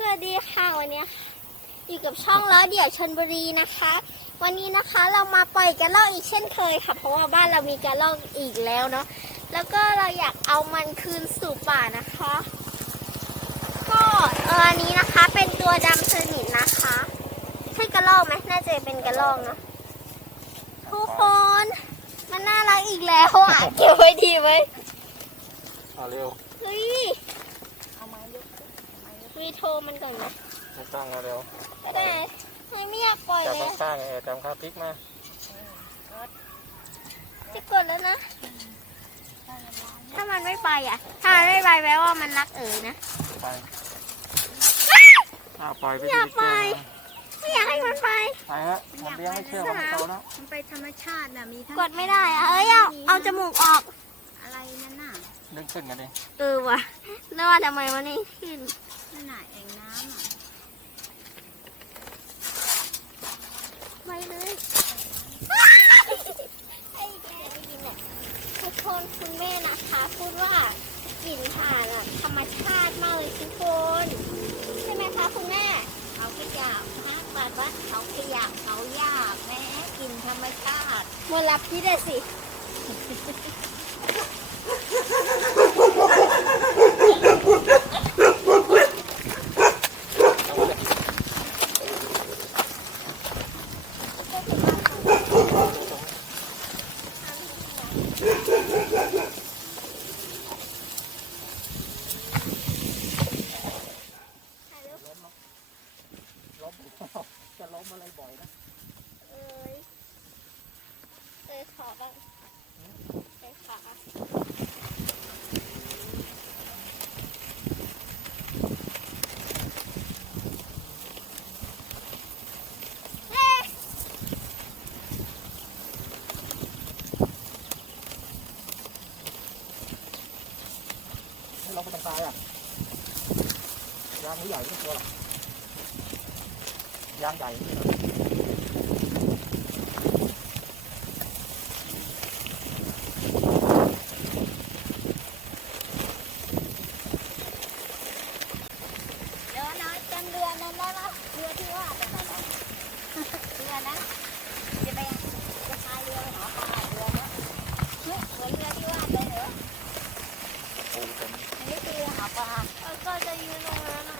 สวัสดีค่ะวันนี้อยู่กับช่องล้อเดี่ยวชนบุรีนะคะ วันนี้นะคะเรามาปล่อยกระรอกอีกเช่นเคยค่ะ เพราะว่าบ้านเรามีกระรอกอีกแล้วเนาะแล้วก็เราอยากเอามันคืนสู่ป่านะคะ ก็เอออันนี้นะคะเป็นตัวดำสนิทนะคะ ใช่กระรอกไหมน่าจะเป็นกระรอกเนาะทุกคนมันน่ารักอีกแล้วอะเก็บไว้ดีไว้เอาเร็วเฮ้ย วีโทรมันก่อนไหมไม่ตั้งเอาเร็วไม่ได้ไม่ไม่อยากปล่อยจับเลยข้างๆเออจำข้าวพริกมาจะกดแล้วนะ ถ้ามันไม่ไปอะ ถ้ามันไม่ไปแปลว่ามันรักเอ๋ยนะไปอ้าวปล่อยไปอย่าไปดิไม่อยากให้มันไปไปฮะผมเลี้ยงให้เชื่อว่ามันโตแล้วมันไปธรรมชาติน่ะมีทั้งกดไม่ได้อะเอ้ยเอาเอาจมูกออกอะไรนั่นน่ะดึงขึ้นกันดิเออว่ะแล้วว่าทำไมมันไม่ขึ้น นั่นน่ะแอ่งน้ำอะไปเลยไอ้แกได้ยินอะทุกคนคุณแม่นะคะ พูดว่ากลิ่นถ่านอะธรรมชาติมากเลยทุกคน ใช่ไหมคะคุณแม่เขาขยะนะแบบว่าเขาขยะเขาหยาบแม่กินธรรมชาติมลพิษอะสิ ล้มจะล้มอะไรบ่อยนะ เอ้ยเอ้ยขอบ้างเอ้ยขาเอ๊ะ ให้เราไม่ ตายอะยางใหญ่ไม่ตัวหรอกยางใหญ่นี่นะเดี๋ยวนะจำเรือนั้นได้ปะเรือที่ว่าแต่ละนเรือนะจะไปจะพายเรือไปหาปลาเรือนะเฮ้ยเหมือนเรือที่ว่าเลยเหรอ โอ้เต็ม อันนี้คือเรือหาปลา เออก็จะยืนตรงนั้นน่ะ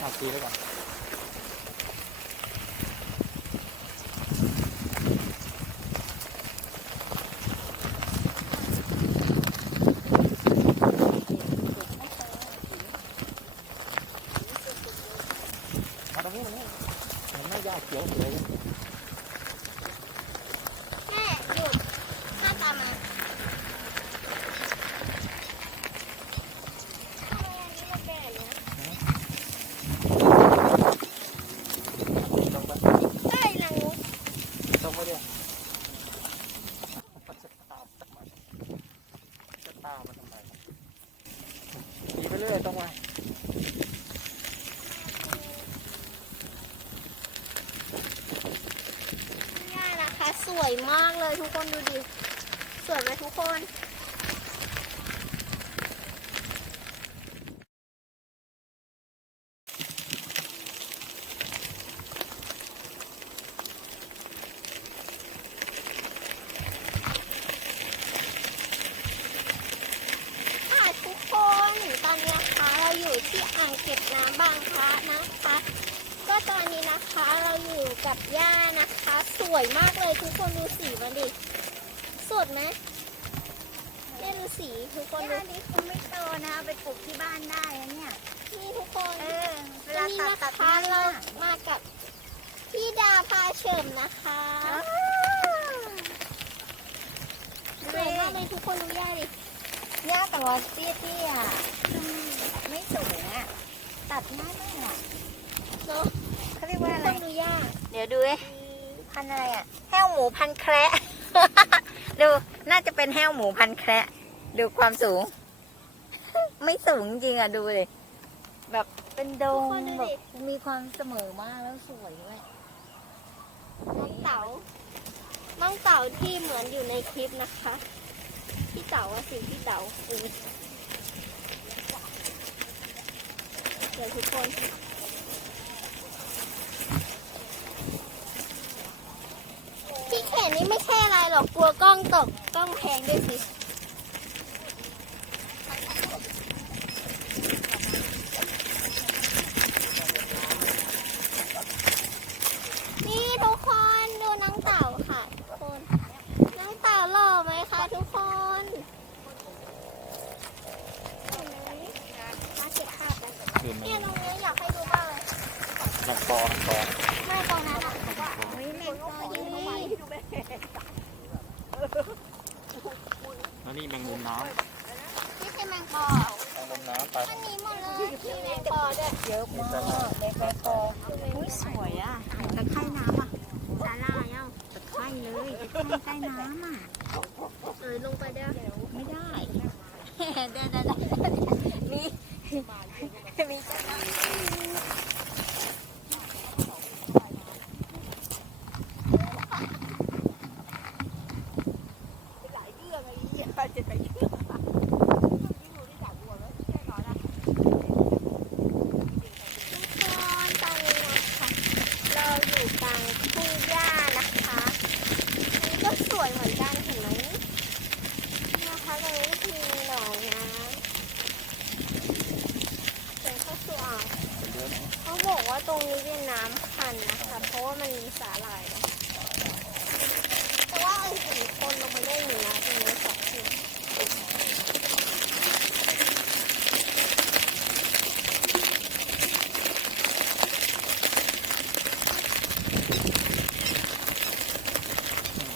ห้า ทีแล้วกันมาตรงนี้มานี่เห็นไหมหญ้าเขียวสวยเลยแม่หยุดหน้าตามมาทำไมอันนี้มันเป็นอย่างนี้ ตรงไป เอ้ยนางงู ตรงไปเดียวจะตามทำไม้ามาทำไมดีไปเรื่อยตรงไปย่านะคะ สวยมากเลยทุกคนดูดิ สวยไหมทุกคน ค่ะทุกคนตอนนี้นะคะเราอยู่ที่อ่างเก็ บน้ำบางพระนะคะ ก็ตอนนี้นะคะเราอยู่กับย่านะคะ สวยมากเลยทุกคนดูสีมันดิสดไหมเนี่ยดูสีทุกคนเรืดูอนี้คงไม่โตนะเอาไปปลูกที่บ้านได้นะเนี่ย นี่ทุกคนเออเววัลานนี้ตัดนะตัดคะไม่เรามากมากับพี่ดาพาเฉิมนะคะสวยมากเลยทุกคนดูย่าดิหญ้าแต่ว่าเตี้ยๆอะไม่สูงอะ ตัดง่ายมากอะเนาะเขาเรียกทุว่ากอะคไรนดูย่าเดี๋ยวดูเอ๊ะพันธุ์อะไรอะ แห้วหมูพันแคระดูน่าจะเป็นแห้วหมูพันแคระดูความสูง ไม่สูงจริงอะดูเลยแบบเป็นโดมแบบมีความเสมอมากแล้วสวยด้วยน้องเต๋าน้องเต๋าที่เหมือนอยู่ในคลิปนะคะ พี่เต๋าอะสิพี่เต๋าเอ สวยทุกคน ที่แขนนี่ไม่ใช่อะไรหรอกกลัวกล้องตกกล้องแพงด้วยสิ กปอนักปอไม่ตรงนั้นอะเขาว่าเฮ้ยแมงปอยิงนี่แล้วนี่แมงมุมน้ไม่ใช่แมงปอำแมงมุมน้ำไปอันนี้หมดเลยมีแมงปอด้วยเยอะมากเล็กแม่ปออุ้ยสวยอะตะไคร่น้ำอะสาลายเอ้าตะไคร่เลยตะไคร่ใต้น้ำอะเออลงไปเด้ไม่ได้เดินเดินมีมีทุกคนตอนนี้นะคะ เราอยู่กลางทุ่งหญ้านะคะอันนี้ก็สวยเหมือนกันเห็นไหมนะคะตรงนี้คือหนองน้ำเป็นข้าวสวย เยอะนะ เขาบอกว่าตรง น้ำพันนะคะ เพราะว่ามันมีสาหร่ายเนอะแต่ว่าไอ้สีคนลงมาได้หนึ่งนะตรงนี้สองที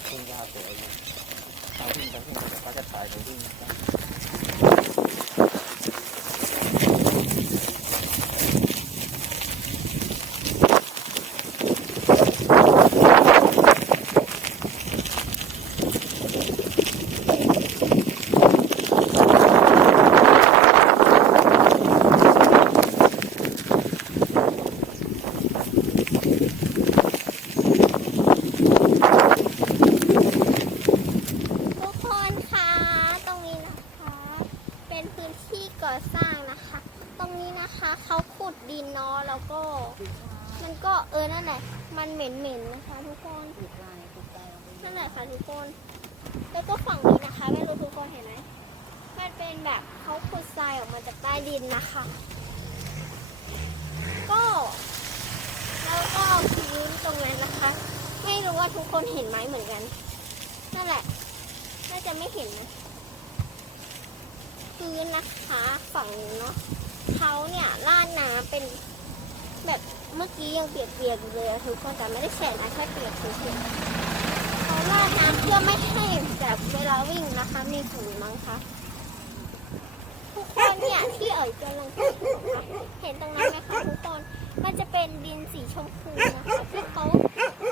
ทุ่งหญ้าสวยอยู่ทางวิ่งไปวิ่งไปเขาจะถ่ายไปวิ่งนะ ทุกคนคะตรงนี้นะคะ เป็นพื้นที่ก่อสร้างนะคะ ตรงนี้นะคะเขาขุดดินเนาะแล้วก็ มันก็เออนั่นแหละ มันเหม็นๆนะคะ ทุกคน นั่นแหละค่ะทุกคน แล้วก็ฝั่งนี้นะคะ ไม่รู้ทุกคนเห็นไหมมันเป็นแบบเขาขุดทรายออก มาจากใต้ดินนะคะ ก็แล้วก็พื้นตรงนั้นนะคะ ไม่รู้ว่าทุกคนเห็นไหมเหมือนกัน นั่นแหละ น่าจะไม่เห็นนะพื้นนะคะฝั่งเนาะเขาเนี่ยราดน้ำเป็นแบบเมื่อกี้ยังเปียกๆอยู่เลยทุกคนแต่ไม่ได้แฉะนะแค่เปียกเฉยๆเขาราดน้ำเพื่อไม่ให้แบบเวลาวิ่งนะคะ มีฝุ่นมั้งคะ ทุกคนเนี่ยที่เอ่ยกำลังพูดอยู่นะคะเห็นตรงนั้นไหมคะทุกคน มันจะเป็นดินสีชมพูนะคะที่เขา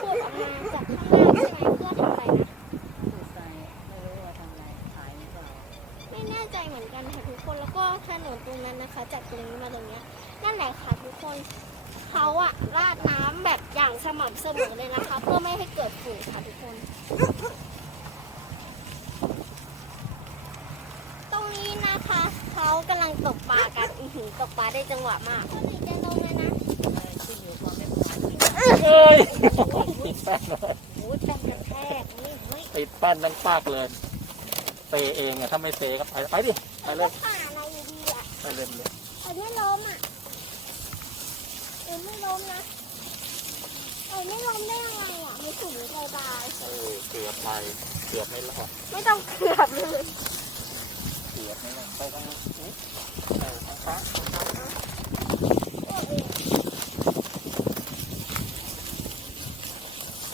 ขุดออกมาจากข้างล่างใช่ไหมเพื่อทำอะไรนะไม่แน่ใจเหมือนกันค่ะทุกคนแล้วก็ถนนตรงนั้นนะคะ จากตรงนี้มาตรงเนี้ยนั่นแหละค่ะทุกคนเขาอะราดน้ำแบบอย่างสม่ำเสมอเลยนะคะ เพื่อไม่ให้เกิดฝุ่นค่ะทุกคน ตรงนี้นะคะเขา กำลังตกปลากันอือหือตกปลาได้จังหวะมากคนอื่นจะลงเลยนะเฮ้ยติดแป้นเลยโอ้ยแป้งกระแทกนี่เฮ้ยติดแป้นนั่งปากเลยเซเองอะถ้าไม่เซก็ไปไปดิไปเลยป่าอะไรอยู่ดีอะไปเลยไปเลยเออไม่ล้มอะเออไม่ล้มนะเออไม่ล้มได้ยังไงอะมีถุงใจบายเออเกือบไปเกือบไม่รอดไม่ต้องเกือบเลยเกือบ ไปทางนี้เออทางซ้าย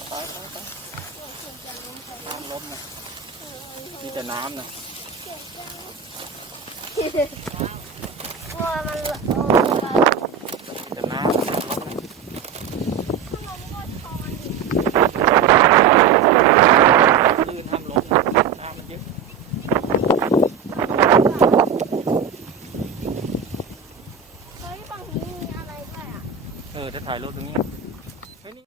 ไปไปไปน้ำล้มนะเออมีแต่น้ำนะเจ็บจังกลัวมันโอ้ย แต่น้ำน้ำล้มนะ ถ้าล้มก็ช้อนดิ ลื่นห้ามล้มนะน้ำมันเยอะ เฮ้ยฝั่งนี้มีอะไรด้วยอะ เออจะถ่ายรูปตรงนี้เฮ้ยนี่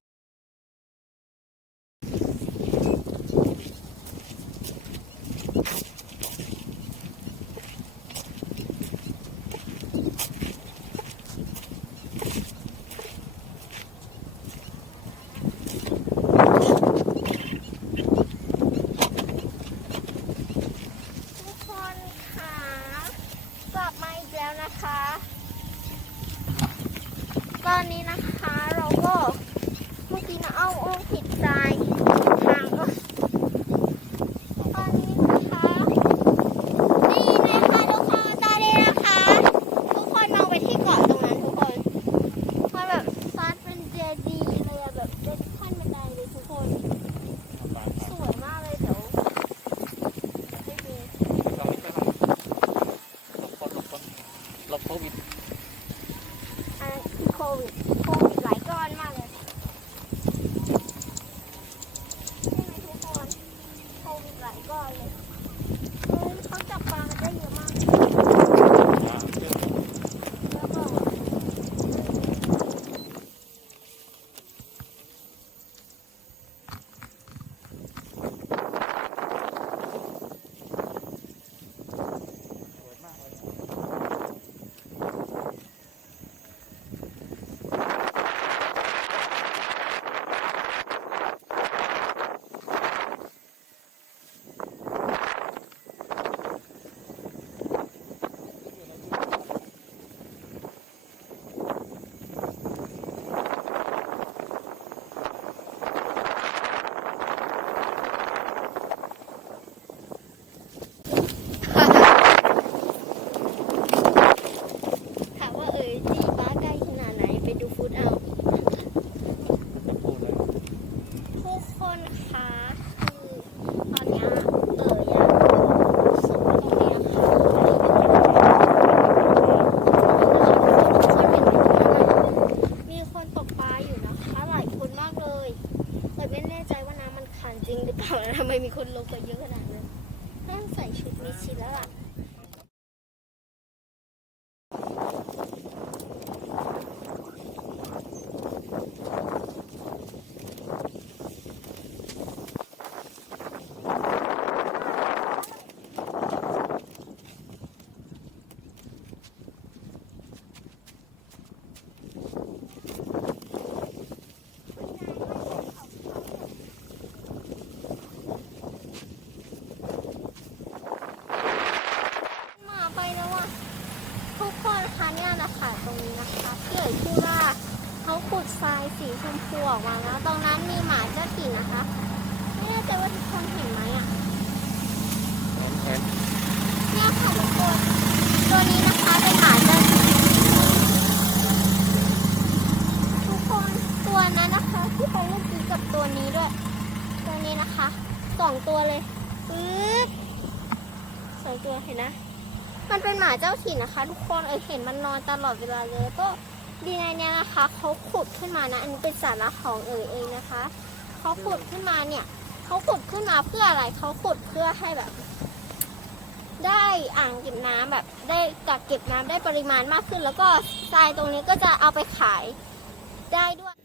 อนนี้นะคะ เราก็เมื่อกี้นะเอาโอ้ผิดใจ ชมพูออกมาแล้ว ตรงนั้นมีหมาเจ้าถิ่นนะคะ ไม่แน่ใจว่าทุกคนเห็นไหมอะเห็นเนี่ยค่ะทุกคนตัวนี้นะคะเป็นหมาเจ้าถิ่นทุกคนตัวนั้นนะคะ ที่เขาลูกกี้กับตัวนี้ด้วย ตัวนี้นะคะสองตัวเลยปึ๊บสองตัวเห็นนะ มันเป็นหมาเจ้าถิ่นนะคะ ทุกคนเอยเห็นมันนอนตลอดเวลาเลยก็ ดีในเนี้ยนะคะเขาขุดขึ้นมานะ อันนี้เป็นสาระของเอยเองนะคะเขาขุดขึ้นมาเนี่ยเขาขุดขึ้นมาเพื่ออะไรเขาขุดเพื่อให้แบบ ได้อ่างเก็บน้ำแบบ ได้กักเก็บน้ำได้ปริมาณมากขึ้น แล้วก็ทรายตรงนี้ก็จะเอาไปขายได้ด้วย